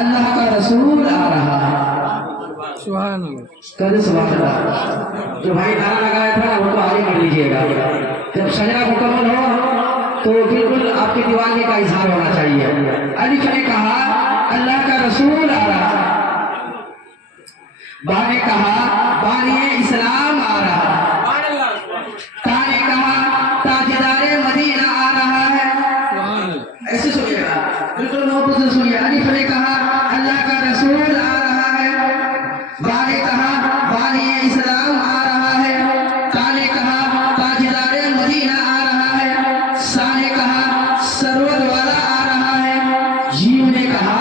اللہ کا رسول آ رہا ہے۔ سبحان اللہ۔ کہتے سبحان اللہ۔ جو بھائی نعرہ لگایا تھا وہ تو آگے کر لیجیے گا، جب سجدہ مکمل ہو تو بالکل آپ کے دیوانے کا اظہار ہونا چاہیے۔ الف نے کہا اللہ کا رسول آ رہا ہے، با نے کہا بانی اسلام آ رہا ہے، تا نے کہا تاجدار مدینہ آ رہا ہے۔ ایسے سنیے گا، بالکل محبت سے سنیے۔ الف نے کہا اللہ کا رسول آ رہا ہے، با نے کہا بانی اسلام آ رہا ہے، تا نے کہا تاجدار مدینہ آ رہا ہے، سا نے کہا سرور والا آ رہا ہے، جیم نے کہا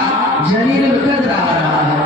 جلیل القدر آ رہا ہے،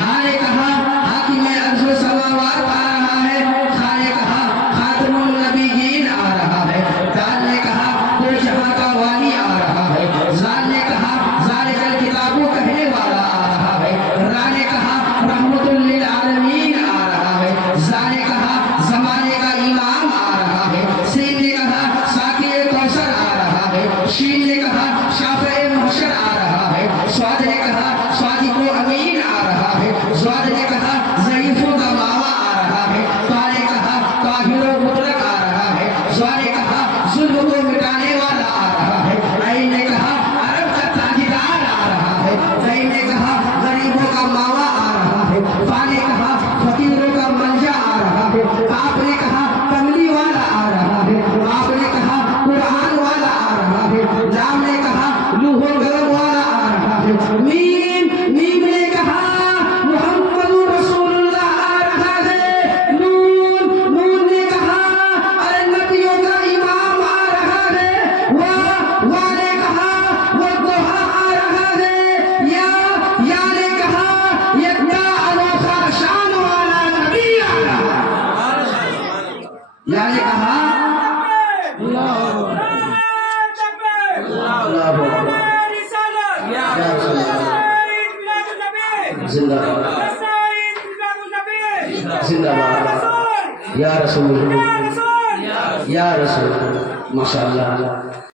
ہاں نے کہا حاکم عرش و سماوات آ رہا ہے، خا نے کہا خاتم النبیین آ رہا ہے، دال نے کہا دو جہاں کا والی آ رہا ہے، زال نے کہا ذالک الکتاب کہنے والا آ رہا ہے، را نے کہا رحمت للعالمین آ رہا ہے، زا نے کہا زمانے کا امام آ رہا ہے، سین نے کہا ساقی کوثر آ رہا ہے، شین نے کہا شافع محشر آ رہا ہے، صاد نے کہا صادق و امین آ رہا ہے، زاد نے کہا ضعیفوں کا ماوا آ رہا ہے، تا نے کہا طاہر و مطلق آ رہا ہے، زا نے کہا ظلم کو مٹانے والا آ رہا ہے، عین نے کہا عرب کا تاجدار آ رہا ہے، عین نے کہا غریبوں کا ماوا آ رہا ہے، فا نے کہا فقیروں کا منجا آ رہا ہے، آپ نے کہا کملی والا آ رہا ہے، آپ نے کہا قرآن والا آ رہا ہے، لام نے کہا لوح و قلم والا آ رہا ہے، میم نے کہا محمد رسول اللہ آ رہا ہے، نون نے کہا نبیوں کا امام آ رہا ہے، وا نے کہا والضحیٰ آ رہا ہے، یا نے کہا یکتا انوکھا شان والا نبی آ رہا ہے، یا نے کہا اللہ اکبر، یا رسول اللہ، زندہ باد، زندہ باد، یا رسول، یا رسول، ماشاء اللہ۔